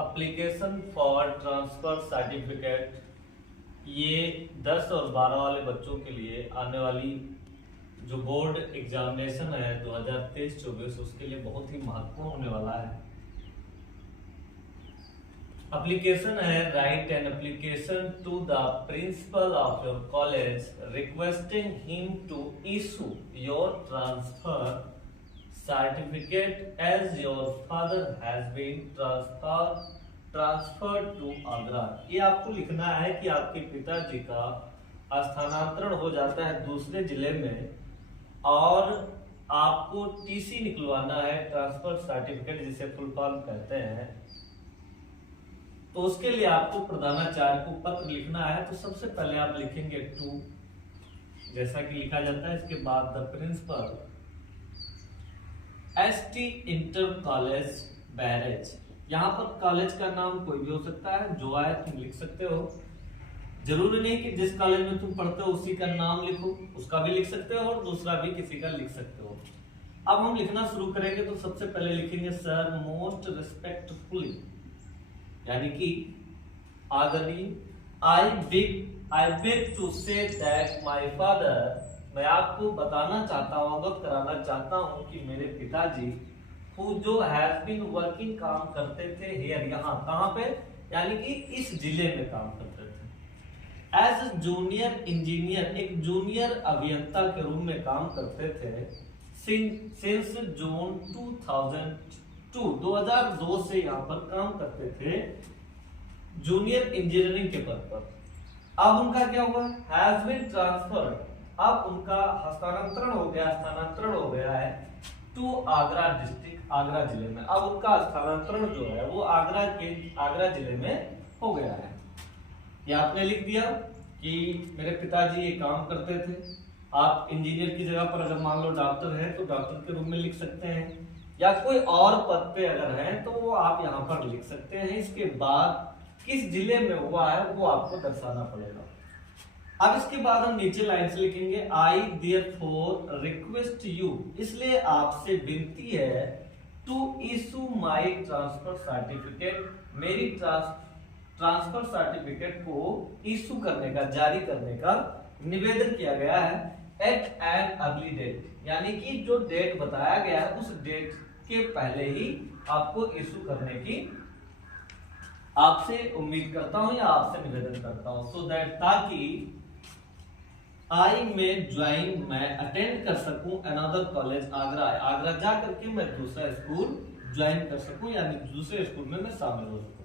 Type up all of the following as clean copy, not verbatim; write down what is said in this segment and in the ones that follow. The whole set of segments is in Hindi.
एप्लीकेशन फॉर ट्रांसफर सर्टिफिकेट, ये 10 और 12 वाले बच्चों के लिए आने वाली जो बोर्ड एग्जामिनेशन है 2023-24 उसके लिए बहुत ही महत्वपूर्ण होने वाला है। एप्लीकेशन है write an application to the principal of your college requesting him to issue your transfer certificate as your father has been transferred to Agra. ये आपको लिखना है कि आपके पिताजी का स्थानांतरण हो जाता है दूसरे जिले में और आपको टीसी निकलवाना है, ट्रांसफर सर्टिफिकेट जिसे फुल फॉर्म कहते हैं। तो उसके लिए आपको प्रधानाचार्य को पत्र लिखना है। तो सबसे पहले आप लिखेंगे टू, जैसा कि लिखा जाता है। इसके बाद the principal ST inter college बैरेज। यहाँ पर कॉलेज का नाम कोई भी हो सकता है, जो आए तुम लिख सकते हो। जरूरी नहीं कि जिस कॉलेज में तुम पढ़ते हो उसी का नाम लिखो, उसका भी लिख सकते हो और दूसरा भी किसी का लिख सकते हो। अब हम लिखना शुरू करेंगे तो सबसे पहले लिखेंगे सर मोस्ट रिस्पेक्टफुली, यानी कि आदरणीय। I beg to say that my father, मैं आपको बताना चाहता हूँ, अवगत कराना चाहता हूँ कि मेरे पिताजी हु जो हैज बीन वर्किंग, काम करते थे हियर, यहाँ कहाँ पे, यानी कि इस जिले में काम करते थे। एज जूनियर इंजीनियर, एक जूनियर अभियंता के रूप में काम करते थे। सिंस जून 2002 से यहाँ पर काम करते थे जूनियर इंजीनियरिंग के पद पर। अब उनका क्या हुआ, हैज बीन ट्रांसफर्ड, अब उनका स्थानांतरण हो गया है टू आगरा डिस्ट्रिक्ट, आगरा जिले में। अब उनका स्थानांतरण जो है वो आगरा जिले में हो गया है। ये आपने लिख दिया कि मेरे पिताजी ये काम करते थे। आप इंजीनियर की जगह पर अगर मान लो डॉक्टर है तो डॉक्टर के रूप में लिख सकते हैं, या कोई और पद पे अगर है तो वो आप यहाँ पर लिख सकते हैं। इसके बाद किस जिले में हुआ है वो आपको दर्शाना पड़ेगा। अब इसके बाद हम नीचे लाइन से लिखेंगे आई देयरफॉर रिक्वेस्ट यू, इसलिए आपसे विनती है to issue my transfer certificate, मेरी ट्रांसफर सर्टिफिकेट को इशू करने का, जारी करने का निवेदन किया गया है एट एन अर्ली डेट, यानी कि जो डेट बताया गया है उस डेट के पहले ही आपको इशू करने की आपसे उम्मीद करता हूं या आपसे निवेदन करता हूं। सो दैट, ताकि आई में ज्वाइन, मैं अटेंड कर सकूं अनदर कॉलेज आगरा, आगरा जा करके मैं दूसरा स्कूल ज्वाइन कर सकूं, यानी दूसरे स्कूल में मैं शामिल हो सकूं।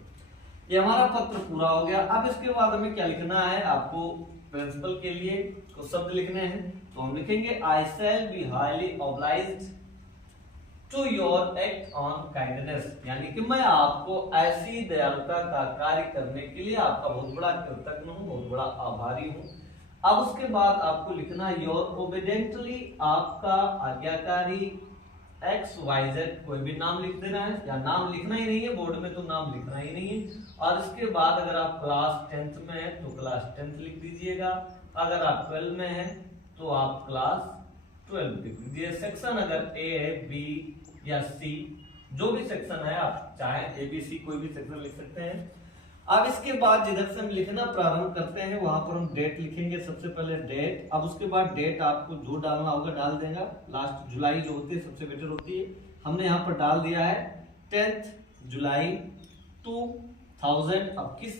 ये हमारा पत्र पूरा हो गया। अब इसके बाद हमें क्या लिखना है, आपको प्रिंसिपल के लिए कुछ शब्द लिखने हैं। तो हम लिखेंगे I shall be highly obliged to your act on kindness, यानी कि मैं आपको ऐसी दयालुता का कार्य करने के लिए आपका बहुत बड़ा कृतज्ञ हूँ, बहुत बड़ा आभारी हूँ। अब उसके बाद आपको लिखना योर ओबीडिएंटली, आपका आज्ञाकारी XYZ, कोई भी नाम लिख देना है, या नाम लिखना ही नहीं है, बोर्ड में तो नाम लिखना ही नहीं है। और इसके बाद अगर आप क्लास 10th में है तो क्लास 10th लिख दीजिएगा, अगर आप 12 में है तो आप क्लास 12 लिख दीजिए। सेक्शन अगर A है, B या C, जो भी सेक्शन है, आप चाहे ABC कोई भी सेक्शन लिख सकते हैं। अब इसके बाद जिधर से हम लिखना प्रारंभ करते हैं वहां पर हम डेट लिखेंगे, सबसे पहले डेट। अब उसके बाद डेट आपको जो डालना होगा डाल देगा। लास्ट जुलाई जो होती है सबसे बेटर होती है, हमने यहाँ पर डाल दिया है 10 जुलाई 2000। अब किस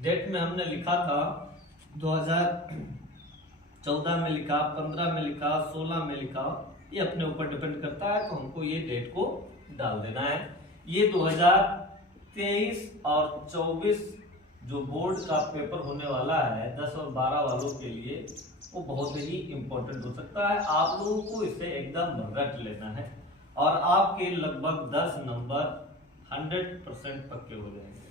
डेट में हमने लिखा था, 2014 में लिखा, 15 में लिखा, 16 में लिखा, ये अपने ऊपर डिपेंड करता है। तो हमको ये डेट को डाल देना है। ये 2023 और 24 जो बोर्ड का पेपर होने वाला है 10 और 12 वालों के लिए, वो बहुत ही इंपॉर्टेंट हो सकता है। आप लोगों को इसे एकदम रट लेना है और आपके लगभग 10 नंबर 100% पक्के हो जाएंगे।